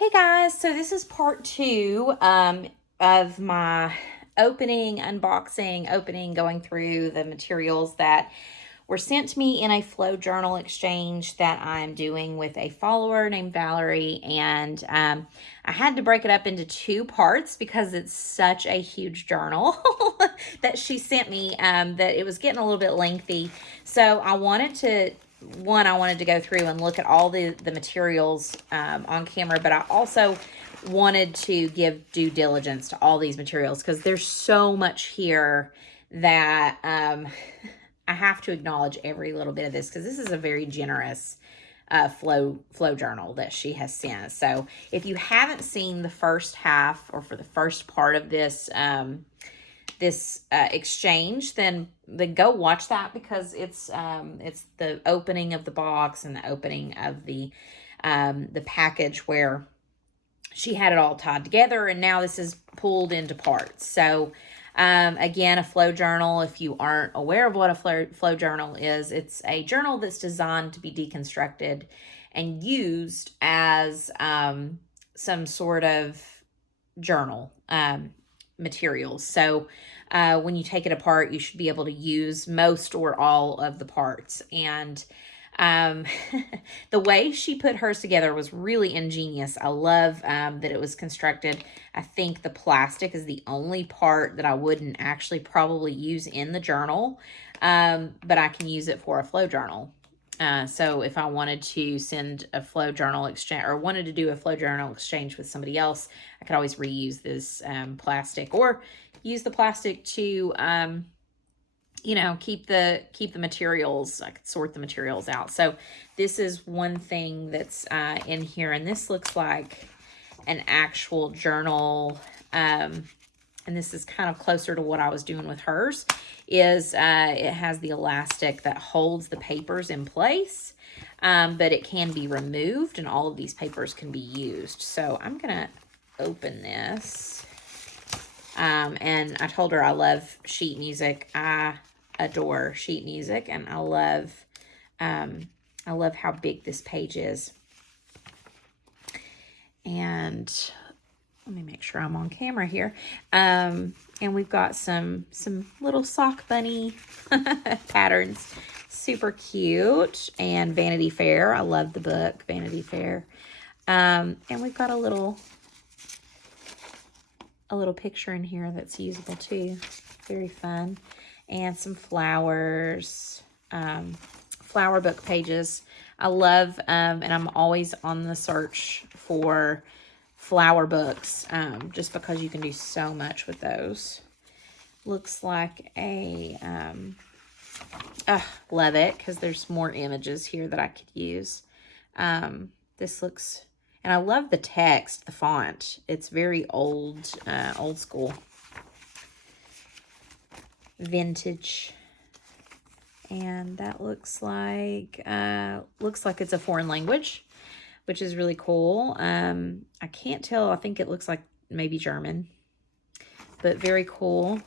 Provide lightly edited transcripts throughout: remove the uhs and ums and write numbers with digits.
Hey guys, so this is part two of my opening, going through the materials that were sent to me in a flow journal exchange that I'm doing with a follower named Valarie. And I had to break it up into two parts because it's such a huge journal that she sent me that it was getting a little bit lengthy. So I wanted to go through and look at all the materials on camera, but I also wanted to give due diligence to all these materials because there's so much here that I have to acknowledge every little bit of this because this is a very generous flow journal that she has sent. So if you haven't seen the first half or for the first part of this exchange, then go watch that because it's the opening of the box and the opening of the package where she had it all tied together, and now this is pulled into parts. So again, a flow journal, if you aren't aware of what a flow journal is, it's a journal that's designed to be deconstructed and used as some sort of journal materials. So when you take it apart, you should be able to use most or all of the parts. And the way she put hers together was really ingenious. I love that it was constructed. I think the plastic is the only part that I wouldn't actually probably use in the journal, but I can use it for a flow journal. So if I wanted to send a flow journal exchange or wanted to do a flow journal exchange with somebody else, I could always reuse this plastic or use the plastic to, keep the materials. I could sort the materials out. So this is one thing that's in here, and this looks like an actual journal. And this is kind of closer to what I was doing with hers, is it has the elastic that holds the papers in place, but it can be removed, and all of these papers can be used. So I'm going to open this. And I told her I love sheet music. I adore sheet music, and I love how big this page is. And let me make sure I'm on camera here. And we've got some little sock bunny patterns. Super cute. And Vanity Fair. I love the book, Vanity Fair. And we've got a little picture in here that's usable too. Very fun. And some flowers. Flower book pages. I love, and I'm always on the search for flower books, just because you can do so much with those. Looks like a, love it, because there's more images here that I could use. This looks, and I love the text, the font. It's very old school. Vintage. And that looks like it's a foreign language, which is really cool. I can't tell. I think it looks like maybe German, but very cool.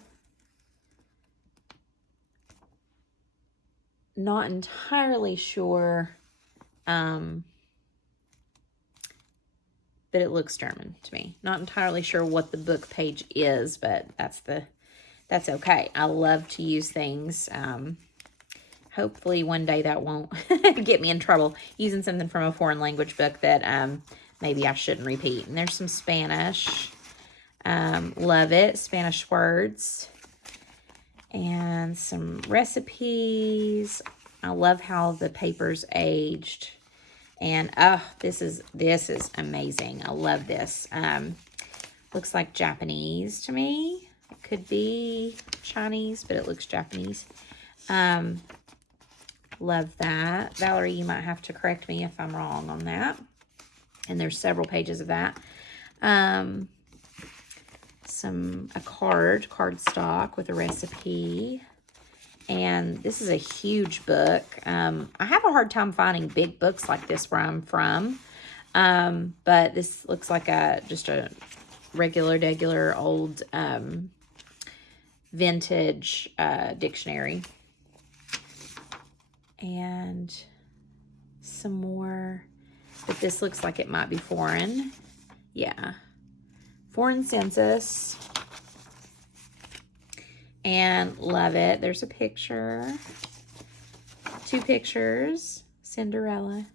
Not entirely sure, but it looks German to me. Not entirely sure what the book page is, but that's okay. I love to use things. Hopefully one day that won't get me in trouble using something from a foreign language book that maybe I shouldn't repeat. And there's some Spanish. Love it. Spanish words. And some recipes. I love how the paper's aged. And this is amazing. I love this. Looks like Japanese to me. It could be Chinese, but it looks Japanese. Love that. Valarie, you might have to correct me if I'm wrong on that. And there's several pages of that. A cardstock with a recipe. And this is a huge book. I have a hard time finding big books like this where I'm from. But this looks like just a regular old vintage dictionary. And some more, but this looks like it might be foreign. Yeah. Foreign census. And love it. There's a picture. 2 pictures. Cinderella.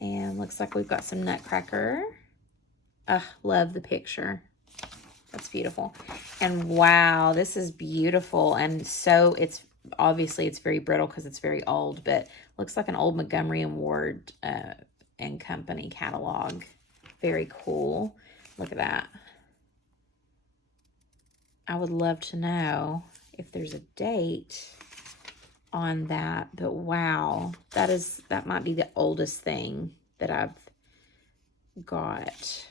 And looks like we've got some Nutcracker. Love the picture. That's beautiful. And wow, this is beautiful. And so it's obviously it's very brittle because it's very old, but looks like an old Montgomery and Ward and Company catalog. Very cool. Look at that. I would love to know if there's a date on that, but wow, that might be the oldest thing that I've got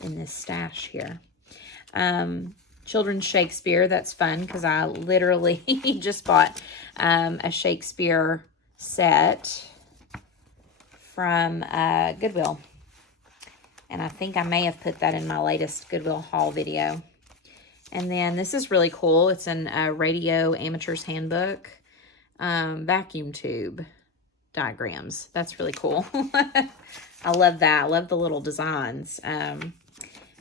in this stash here. Children's Shakespeare, that's fun because I literally just bought a Shakespeare set from Goodwill, and I think I may have put that in my latest Goodwill haul video. And then this is really cool. It's an Radio Amateur's Handbook, vacuum tube diagrams. That's really cool. I love that. I love the little designs. And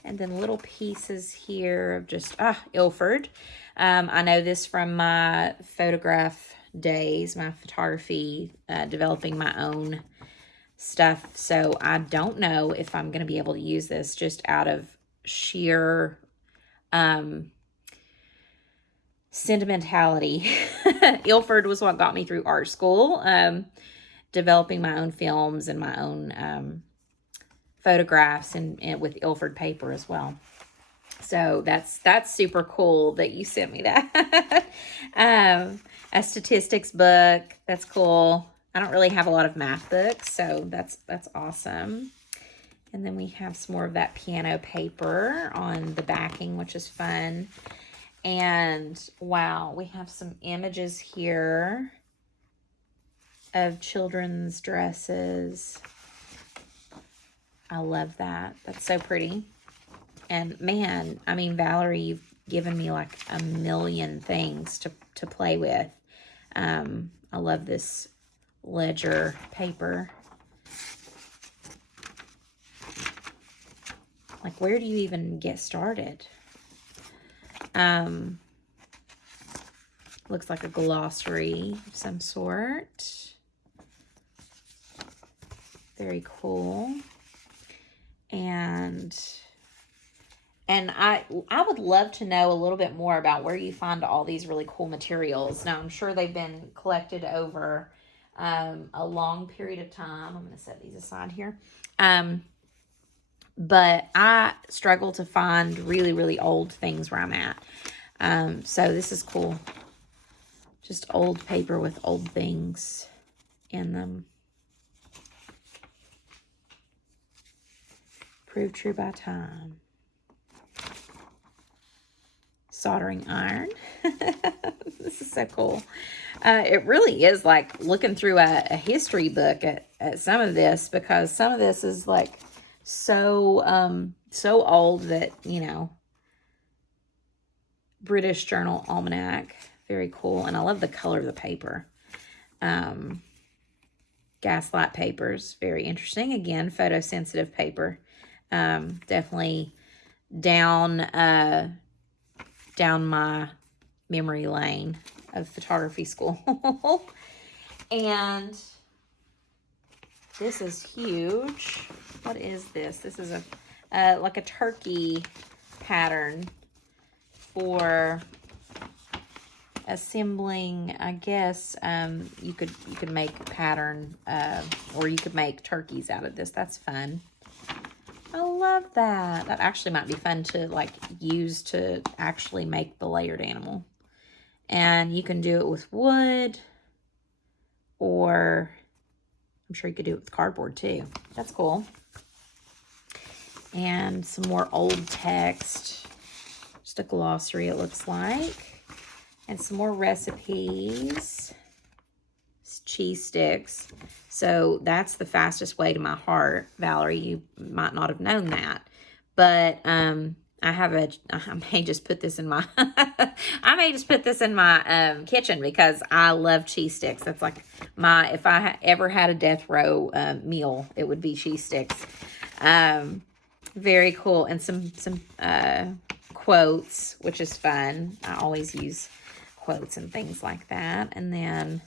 then little pieces here of just, Ilford. I know this from my photograph days, my photography, developing my own stuff. So I don't know if I'm going to be able to use this just out of sheer sentimentality. Ilford was what got me through art school, developing my own films and my own photographs and with Ilford paper as well. So that's super cool that you sent me that. A statistics book, that's cool. I don't really have a lot of math books, so that's awesome. And then we have some more of that piano paper on the backing, which is fun. And wow, we have some images here of children's dresses. I love that. That's so pretty. And man, I mean, Valarie, you've given me like a million things to play with. I love this ledger paper. Like, where do you even get started? Looks like a glossary of some sort. Very cool. And I would love to know a little bit more about where you find all these really cool materials. Now, I'm sure they've been collected over a long period of time. I'm going to set these aside here. But I struggle to find really, really old things where I'm at. So this is cool. Just old paper with old things in them. Proved true by time. Soldering iron. This is so cool. It really is like looking through a history book at some of this, because some of this is like so old that, you know, British Journal Almanac. Very cool. And I love the color of the paper. Gaslight papers. Very interesting. Again, photosensitive paper. Definitely down my memory lane of photography school. And this is huge. What is this? This is like a turkey pattern for assembling. I guess you could make a pattern, or you could make turkeys out of this. That's fun. I love that. That actually might be fun to like use to actually make the layered animal. And you can do it with wood, or I'm sure you could do it with cardboard too. That's cool. And some more old text. Just a glossary, it looks like. And some more recipes. Cheese sticks. So that's the fastest way to my heart, Valarie. You might not have known that. But I may just put this in my, I may just put this in my kitchen because I love cheese sticks. That's like if I ever had a death row meal, it would be cheese sticks. Very cool. And some quotes, which is fun. I always use quotes and things like that. And then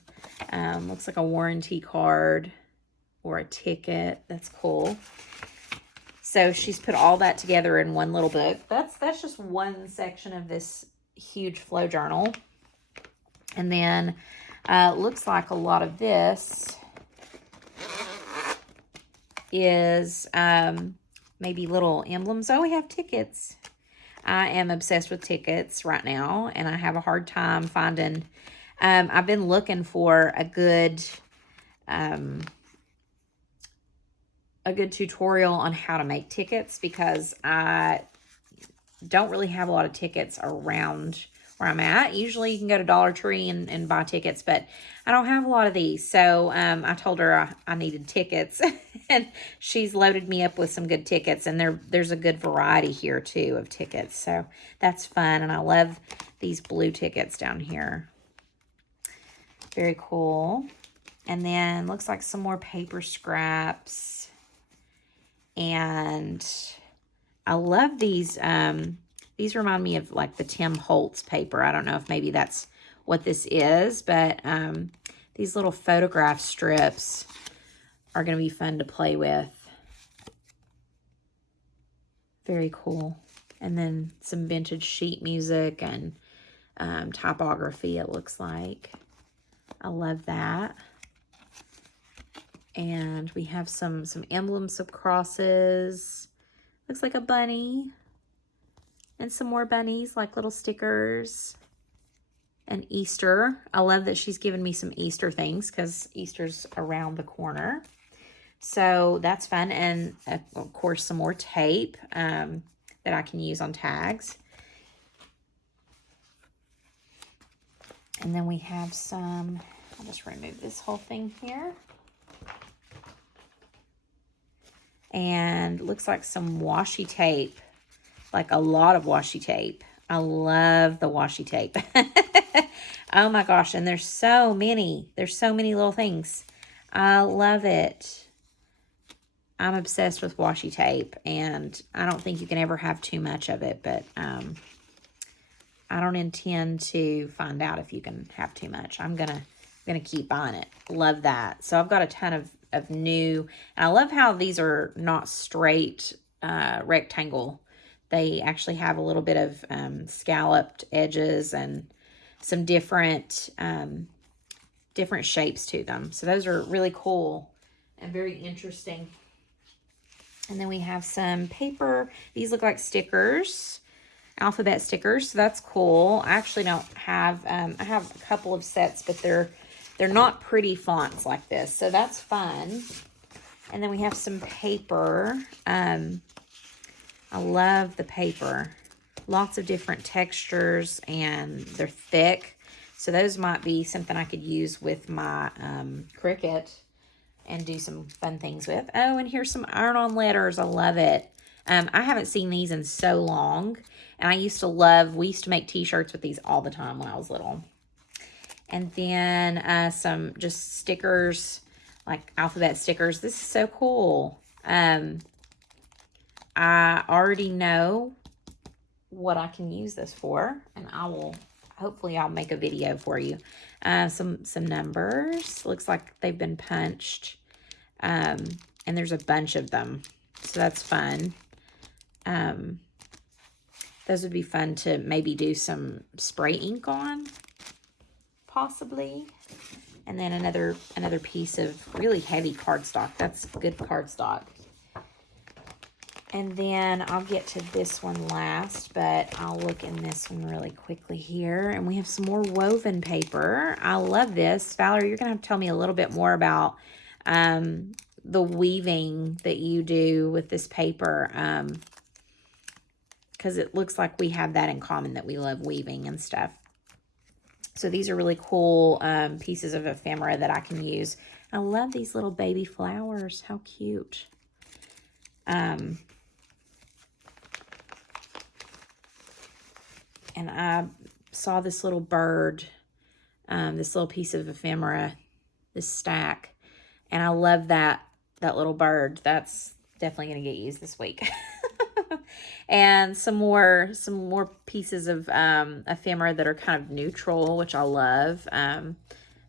looks like a warranty card or a ticket. That's cool. So she's put all that together in one little book. That's just one section of this huge flow journal. And then looks like a lot of this is maybe little emblems. Oh, we have tickets. I am obsessed with tickets right now, and I have a hard time finding. I've been looking for a good tutorial on how to make tickets because I don't really have a lot of tickets around where I'm at. Usually you can go to Dollar Tree and buy tickets, but I don't have a lot of these. So I told her I needed tickets and she's loaded me up with some good tickets, and there's a good variety here too of tickets. So that's fun, and I love these blue tickets down here. Very cool. And then looks like some more paper scraps. And I love these. These remind me of like the Tim Holtz paper. I don't know if maybe that's what this is, but these little photograph strips are going to be fun to play with. Very cool. And then some vintage sheet music and typography, it looks like. I love that. And we have some emblems of crosses. Looks like a bunny. And some more bunnies, like little stickers. And Easter. I love that she's given me some Easter things because Easter's around the corner. So that's fun. And of course, some more tape that I can use on tags. And then we have some, I'll just remove this whole thing here. And looks like some washi tape, like a lot of washi tape. I love the washi tape. Oh my gosh, and there's so many. There's so many little things. I love it. I'm obsessed with washi tape, and I don't think you can ever have too much of it, but I don't intend to find out if you can have too much. I'm gonna keep buying it. Love that. So I've got a ton of new, and I love how these are not straight rectangle. They actually have a little bit of scalloped edges and some different shapes to them. So those are really cool and very interesting. And then we have some paper. These look like stickers, alphabet stickers. So that's cool. I actually don't have, I have a couple of sets, but they're not pretty fonts like this. So that's fun. And then we have some paper. I love the paper. Lots of different textures, and they're thick. So those might be something I could use with my Cricut and do some fun things with. Oh, and here's some iron-on letters. I love it. I haven't seen these in so long. And I used to we used to make t-shirts with these all the time when I was little. And then some just stickers, like alphabet stickers. This is so cool. I already know what I can use this for, and hopefully I'll make a video for you. Some numbers. Looks like they've been punched. And there's a bunch of them. So that's fun. Those would be fun to maybe do some spray ink on, possibly. And then another piece of really heavy cardstock. That's good cardstock. And then I'll get to this one last, but I'll look in this one really quickly here. And we have some more woven paper. I love this. Valerie, you're going to have to tell me a little bit more about the weaving that you do with this paper. Because it looks like we have that in common, that we love weaving and stuff. So these are really cool pieces of ephemera that I can use. I love these little baby flowers. How cute. and I saw this little bird, this little piece of ephemera, this stack, and I love that little bird. That's definitely going to get used this week. And some more pieces of ephemera that are kind of neutral, which I love.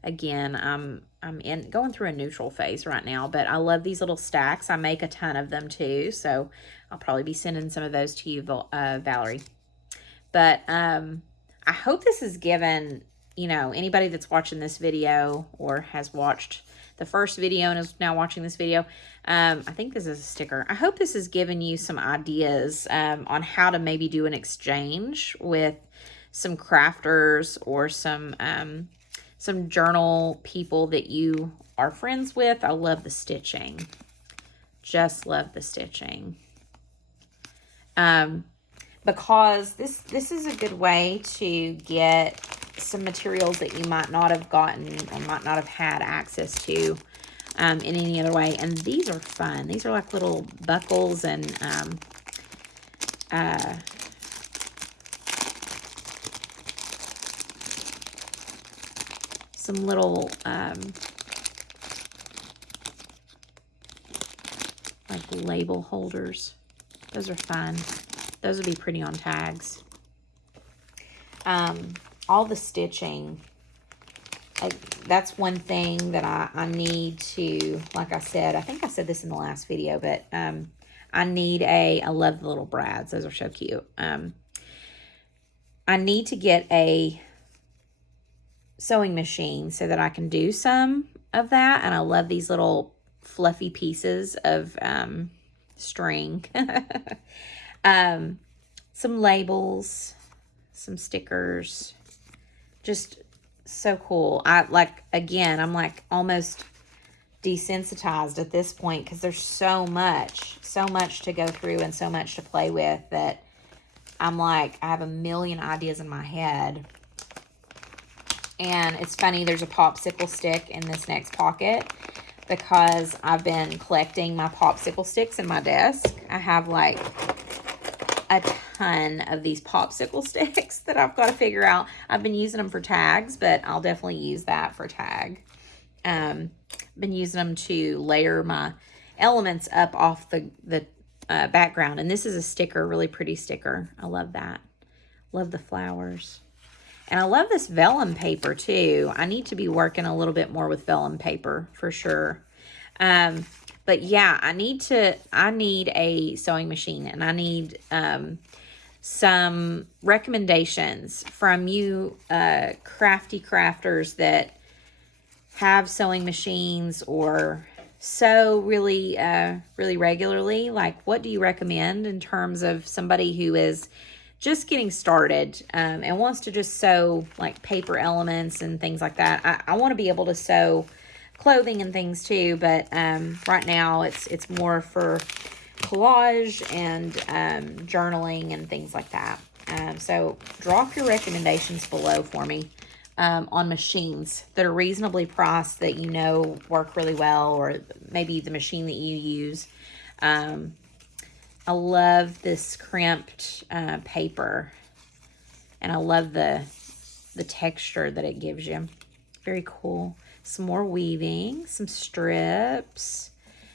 Again, I'm going through a neutral phase right now, but I love these little stacks. I make a ton of them too, so I'll probably be sending some of those to you, Valarie. But I hope this has given, you know, anybody that's watching this video or has watched the first video and is now watching this video, I think this is a sticker. I hope this has given you some ideas on how to maybe do an exchange with some crafters or some journal people that you are friends with. I love the stitching. Just love the stitching. Because this is a good way to get some materials that you might not have gotten or might not have had access to in any other way. And these are fun. These are like little buckles and some little like label holders. Those are fun. Those would be pretty on tags. All the stitching, that's one thing that I need to, like I said, I think I said this in the last video, but I need I love the little brads. Those are so cute. I need to get a sewing machine so that I can do some of that. And I love these little fluffy pieces of string. Some labels, some stickers, just so cool. I'm like almost desensitized at this point because there's so much to go through and so much to play with that I'm like, I have a million ideas in my head. And it's funny, there's a popsicle stick in this next pocket because I've been collecting my popsicle sticks in my desk. I have like a ton of these popsicle sticks that I've got to figure out. I've been using them for tags, but I'll definitely use that for tag. Been using them to layer my elements up off the background. And this is a sticker, really pretty sticker. I love that. Love the flowers. And I love this vellum paper too. I need to be working a little bit more with vellum paper for sure. But yeah, I need a sewing machine, and I need some recommendations from you crafty crafters that have sewing machines or sew really regularly. Like, what do you recommend in terms of somebody who is just getting started and wants to just sew like paper elements and things like that? I want to be able to sew clothing and things too, but right now it's more for collage and journaling and things like that. So drop your recommendations below for me on machines that are reasonably priced that you know work really well, or maybe the machine that you use. I love this crimped paper, and I love the texture that it gives you. Very cool. Some more weaving, some strips,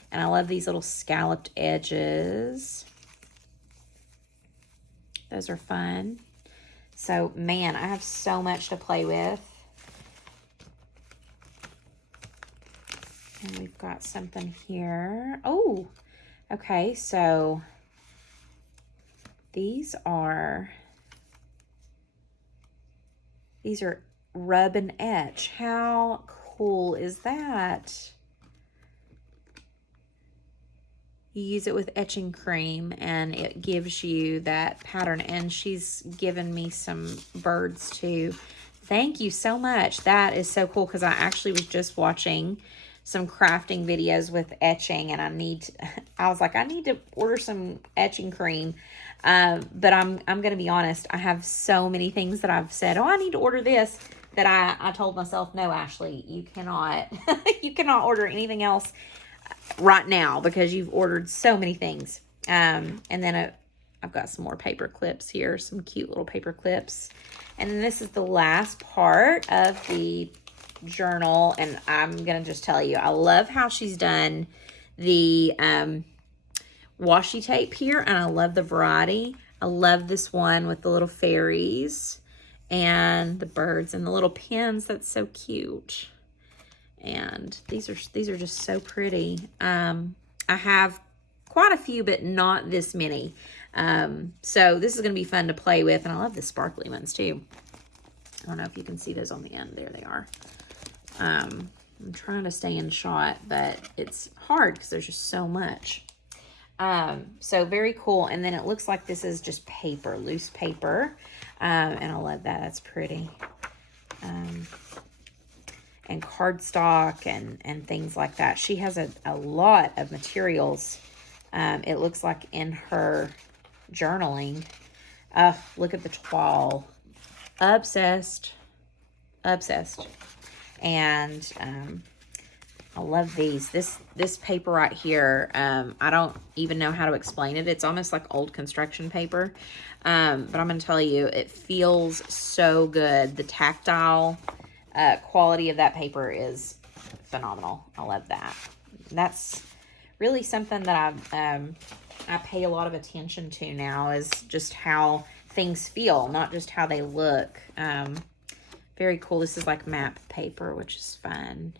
and I love these little scalloped edges. Those are fun. So, man, I have so much to play with. And we've got something here. Oh, okay, so these are rub and etch. How cool is that? You use it with etching cream and it gives you that pattern. And she's given me some birds too. Thank you so much. That is so cool because I actually was just watching some crafting videos with etching, and I was like, I need to order some etching cream. But I'm going to be honest. I have so many things that I've said, oh, I need to order this, that I told myself, no, Ashley, you cannot, you cannot order anything else right now because you've ordered so many things. And then I've got some more paper clips here, some cute little paper clips. And then this is the last part of the journal. And I'm going to just tell you, I love how she's done the washi tape here. And I love the variety. I love this one with the little fairies and the birds and the little pins. That's so cute. And these are just so pretty. I have quite a few, but not this many. So this is going to be fun to play with. And I love the sparkly ones too. I don't know if you can see those on the end. There they are. I'm trying to stay in shot, but it's hard because there's just so much. So very cool. And then it looks like this is just paper, loose paper. And I love that. That's pretty. And cardstock and things like that. She has a lot of materials. It looks like in her journaling. Look at the toile. Obsessed. Obsessed. And I love these. This paper right here, I don't even know how to explain it. It's almost like old construction paper. But I'm going to tell you, it feels so good. The tactile quality of that paper is phenomenal. I love that. That's really something that I pay a lot of attention to now, is just how things feel, not just how they look. Very cool. This is like map paper, which is fun.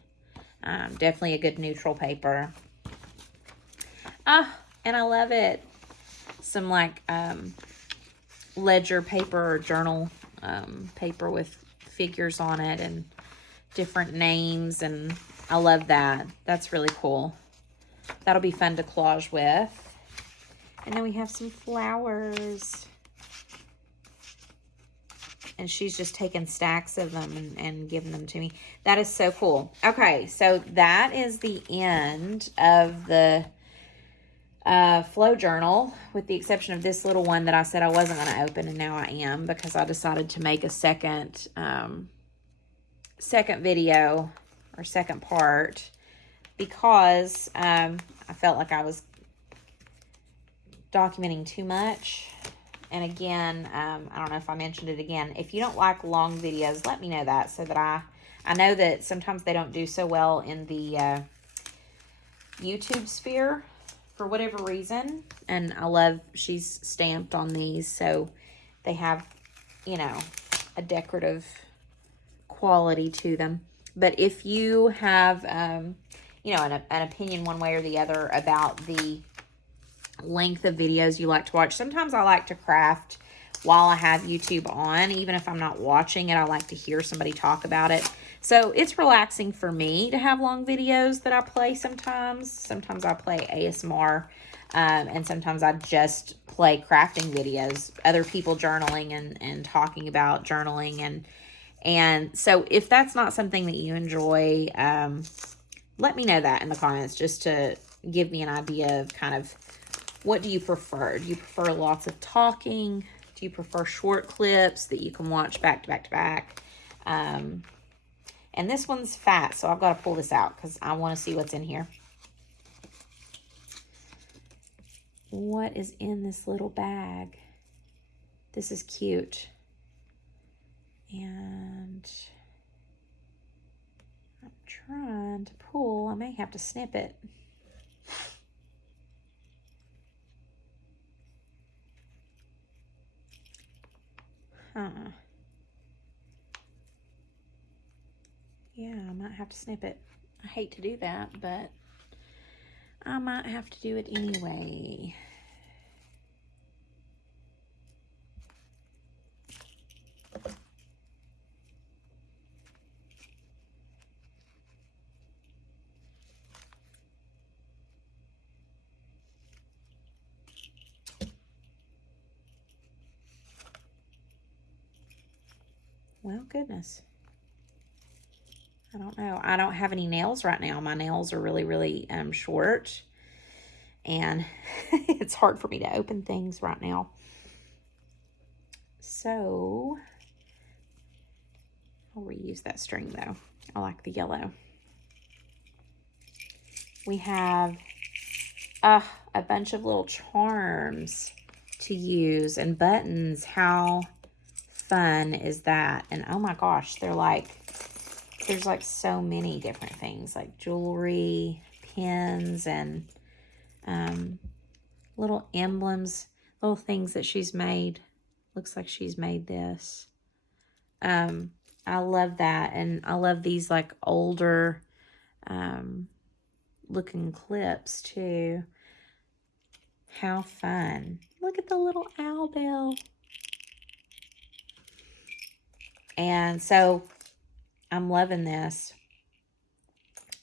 Definitely a good neutral paper. And I love it. Some like ledger paper or journal paper with figures on it and different names, and I love that. That's really cool. That'll be fun to collage with. And then we have some flowers. And she's just taken stacks of them and given them to me. That is so cool. Okay, so that is the end of the flow journal, with the exception of this little one that I said I wasn't going to open, and now I am, because I decided to make a second video or second part, because I felt like I was documenting too much. And again, I don't know if I mentioned it again. If you don't like long videos, let me know that, so that I know that sometimes they don't do so well in the YouTube sphere for whatever reason. And I love, she's stamped on these, so they have, you know, a decorative quality to them. But if you have, you know, an opinion one way or the other about the length of videos you like to watch. Sometimes I like to craft while I have YouTube on. Even if I'm not watching it, I like to hear somebody talk about it. So it's relaxing for me to have long videos that I play sometimes. Sometimes I play ASMR, and sometimes I just play crafting videos, other people journaling and talking about journaling. And so if that's not something that you enjoy, let me know that in the comments, just to give me an idea of kind of, what do you prefer? Do you prefer lots of talking? Do you prefer short clips that you can watch back to back to back? And this one's fat, so I've got to pull this out because I want to see what's in here. What is in this little bag? This is cute. And I'm trying to pull. I may have to snip it. Yeah, I might have to snip it. I hate to do that, but I might have to do it anyway. Well, goodness. I don't know. I don't have any nails right now. My nails are really, really short. And it's hard for me to open things right now. So, I'll reuse that string though. I like the yellow. We have a bunch of little charms. to use. And buttons, how fun is that? And oh my gosh, they're like, there's like so many different things, like jewelry, pins, and little emblems, little things that she's made. Looks like she's made this. I love that. And I love these like older looking clips too. How fun. Look at the little owl bell. And so I'm loving this.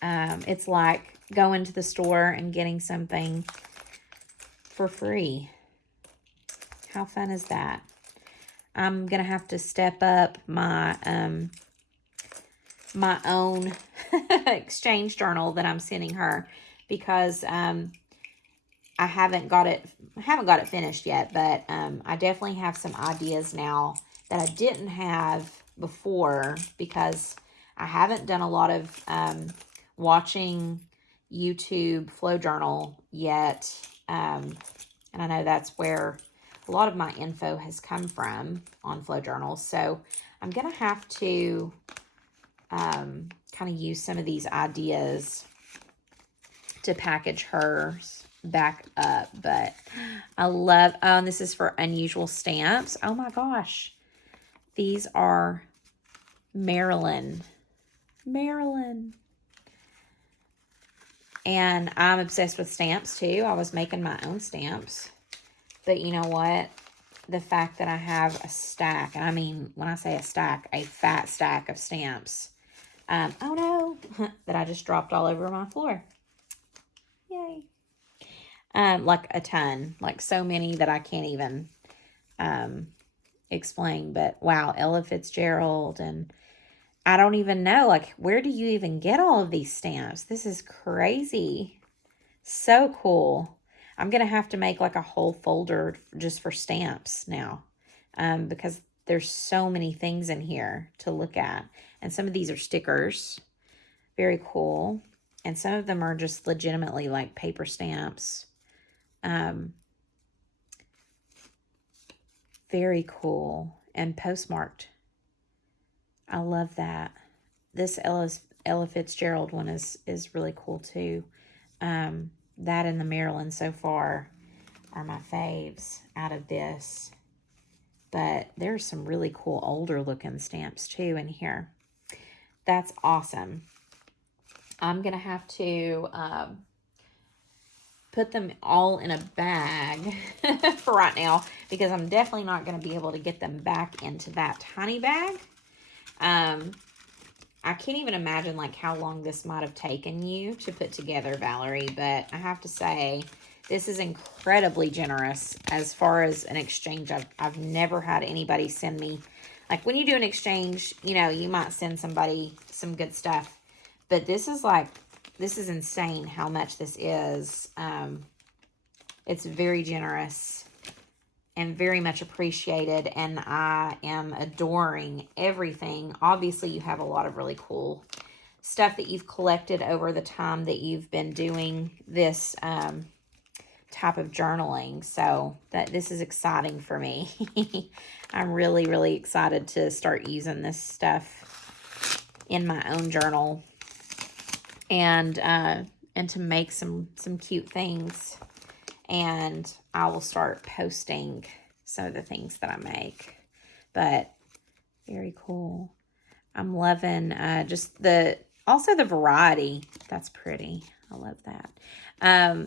It's like going to the store and getting something for free. How fun is that? I'm going to have to step up my my own exchange journal that I'm sending her, because I haven't got it finished yet, but I definitely have some ideas now that I didn't have before, because I haven't done a lot of watching YouTube flow journal yet, and I know that's where a lot of my info has come from on flow journals. So I'm gonna have to kind of use some of these ideas to package hers back up. But I love, oh, and this is for unusual stamps. Oh my gosh, these are Maryland. And I'm obsessed with stamps too. I was making my own stamps. But you know what? The fact that I have a stack, and I mean, when I say a stack, a fat stack of stamps. Oh no, that I just dropped all over my floor. Yay. Like a ton, like so many that I can't even explain. But wow, Ella Fitzgerald, and I don't even know, like, where do you even get all of these stamps? This is crazy. So cool. I'm going to have to make like a whole folder just for stamps now, because there's so many things in here to look at. And some of these are stickers. Very cool. And some of them are just legitimately like paper stamps. Very cool. And postmarked. I love that. This Ella Fitzgerald one is really cool too. That and the Maryland so far are my faves out of this. But there's some really cool older looking stamps too in here. That's awesome. I'm going to have to put them all in a bag for right now, because I'm definitely not going to be able to get them back into that tiny bag. I can't even imagine like how long this might have taken you to put together, Valarie, but I have to say this is incredibly generous as far as an exchange. I've never had anybody send me, like when you do an exchange, you know, you might send somebody some good stuff, but this is insane how much this is. It's very generous and very much appreciated, and I am adoring everything. Obviously, you have a lot of really cool stuff that you've collected over the time that you've been doing this type of journaling, so this is exciting for me. I'm really, really excited to start using this stuff in my own journal, and to make some cute things. And I will start posting some of the things that I make. But very cool. I'm loving also the variety. That's pretty. I love that.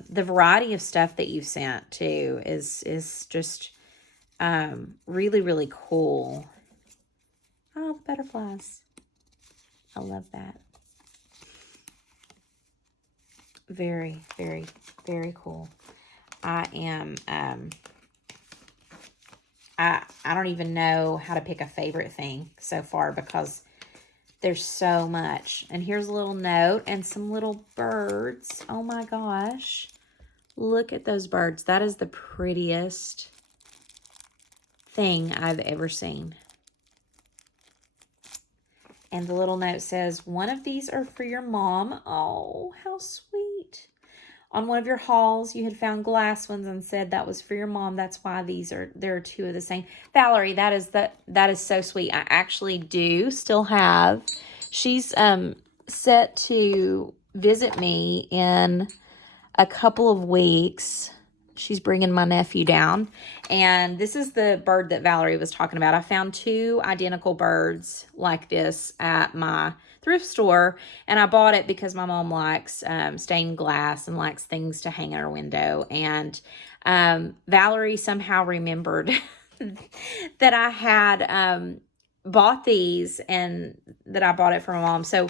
The variety of stuff that you've sent too is just really, really cool. Oh, the butterflies. I love that. Very, very, very cool. I am, I don't even know how to pick a favorite thing so far, because there's so much. And here's a little note and some little birds. Oh my gosh. Look at those birds. That is the prettiest thing I've ever seen. And the little note says, one of these are for your mom. Oh, how sweet. on one of your hauls, you had found glass ones and said that was for your mom. That's why there are two of the same. Valarie, that is so sweet. I actually do still have, she's set to visit me in a couple of weeks. She's bringing my nephew down. And this is the bird that Valarie was talking about. I found two identical birds like this at my thrift store. And I bought it because my mom likes stained glass and likes things to hang in her window. And Valarie somehow remembered that I had bought these and that I bought it for my mom. So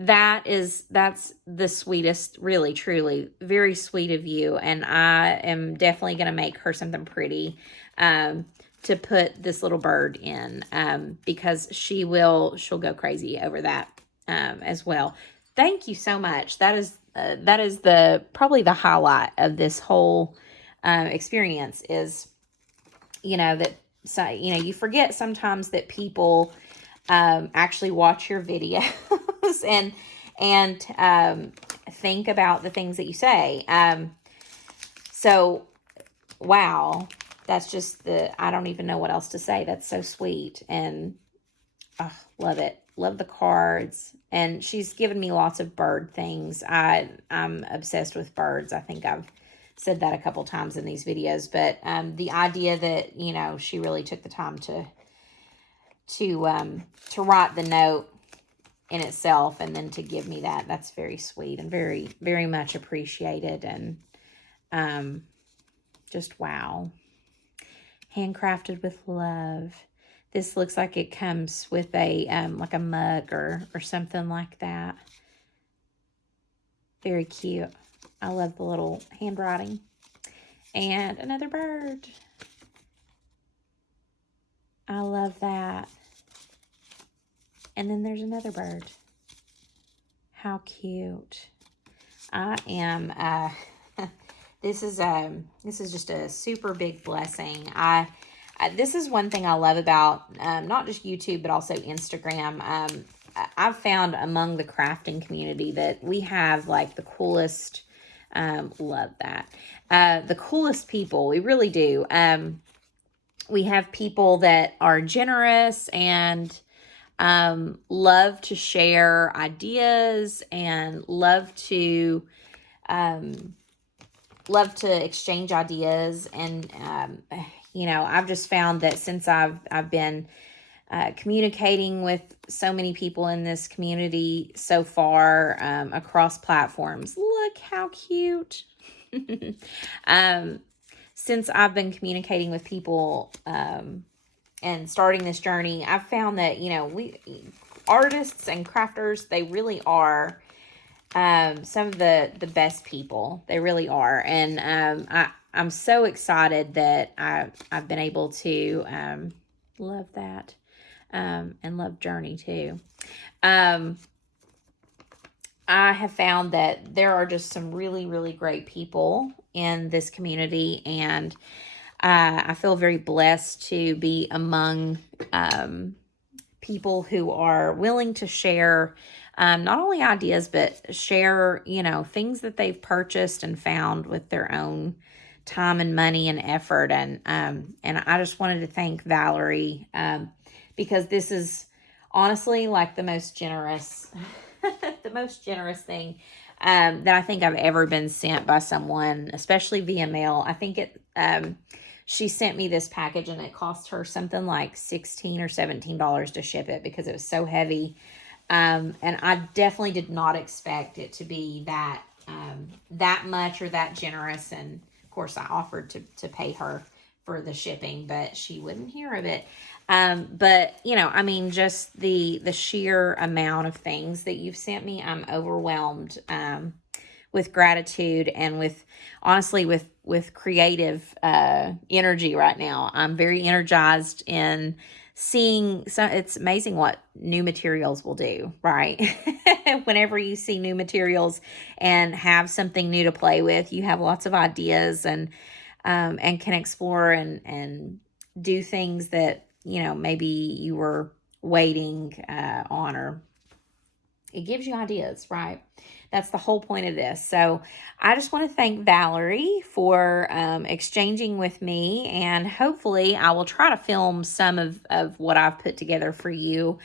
that's the sweetest, really, truly, very sweet of you. And I am definitely going to make her something pretty to put this little bird in because she'll go crazy over that as well. Thank you so much. That is probably the highlight of this whole experience is, that, so, you forget sometimes that people actually watch your videos and think about the things that you say. So, wow, that's just I don't even know what else to say. That's so sweet. And love it. Love the cards. And she's given me lots of bird things. I'm obsessed with birds. I think I've said that a couple times in these videos, but the idea that, she really took the time to write the note in itself and then to give me that's very sweet and very, very much appreciated. And just wow. Handcrafted with love. This looks like it comes with a like a mug or something like that. Very cute. I love the little handwriting. And another bird. I love that. And then there's another bird. How cute. I am, this is just a super big blessing. This is one thing I love about, not just YouTube, but also Instagram. I've found among the crafting community that we have like the coolest, love that, the coolest people. We really do. We have people that are generous and love to share ideas and love to exchange ideas. And I've just found that since I've been communicating with so many people in this community so far, across platforms. Look how cute. Since I've been communicating with people and starting this journey, I've found that, we artists and crafters, they really are some of the best people. They really are. And I'm so excited that I've been able to love that. And love Journey too. I have found that there are just some really, really great people in this community, and I feel very blessed to be among people who are willing to share not only ideas, but share, things that they've purchased and found with their own time and money and effort. And I just wanted to thank Valarie because this is honestly like the most generous, the most generous thing that I think I've ever been sent by someone, especially via mail. I think she sent me this package and it cost her something like $16 or $17 to ship it because it was so heavy. And I definitely did not expect it to be that much or that generous. And of course I offered to pay her for the shipping, but she wouldn't hear of it. But just the sheer amount of things that you've sent me, I'm overwhelmed, with gratitude and honestly with creative, energy right now. I'm very energized in seeing, so it's amazing what new materials will do, right? Whenever you see new materials and have something new to play with, you have lots of ideas and can explore and do things that, maybe you were waiting on, or it gives you ideas, right? That's the whole point of this. So I just want to thank Valarie for exchanging with me, and hopefully I will try to film some of what I've put together for you.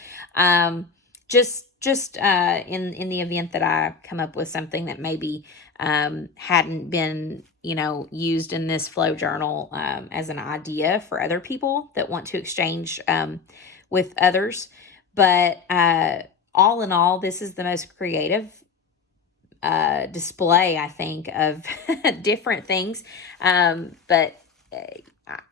Just in the event that I come up with something that maybe hadn't been, used in this flow journal as an idea for other people that want to exchange with others. But all in all, this is the most creative display, I think, of different things. But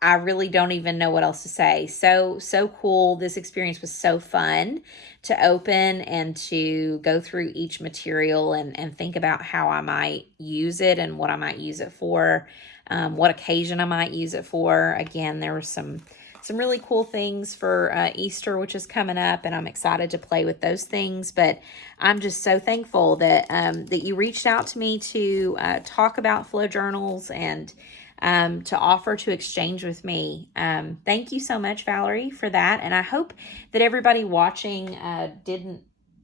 I really don't even know what else to say. So cool. This experience was so fun to open and to go through each material and think about how I might use it and what I might use it for, what occasion I might use it for. Again, there were some really cool things for Easter, which is coming up, and I'm excited to play with those things. But I'm just so thankful that that you reached out to me to talk about flow journals and to offer to exchange with me. Thank you so much, Valarie, for that. And I hope that everybody watching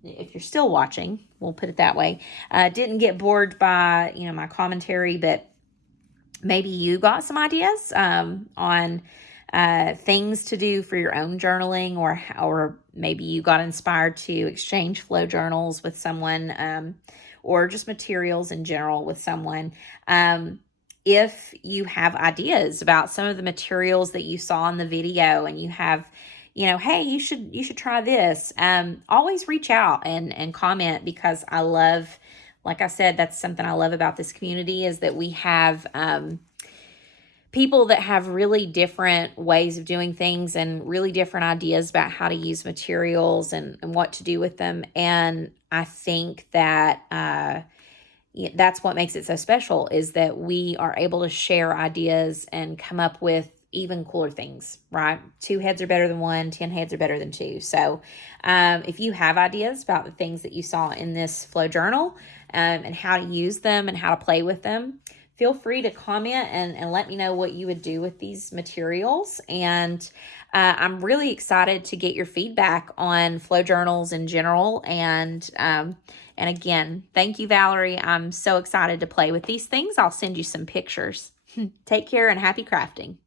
if you're still watching, we'll put it that way, didn't get bored by, my commentary, but maybe you got some ideas on things to do for your own journaling, or maybe you got inspired to exchange flow journals with someone, or just materials in general with someone. If you have ideas about some of the materials that you saw in the video and you have, hey, you should try this, always reach out and comment, because I love, like I said, that's something I love about this community, is that we have people that have really different ways of doing things and really different ideas about how to use materials and what to do with them. And I think that that's what makes it so special, is that we are able to share ideas and come up with even cooler things, right? 2 heads are better than 1, 10 heads are better than 2. So if you have ideas about the things that you saw in this flow journal and how to use them and how to play with them, feel free to comment and let me know what you would do with these materials. And I'm really excited to get your feedback on flow journals in general. And again, thank you, Valarie. I'm so excited to play with these things. I'll send you some pictures. Take care and happy crafting.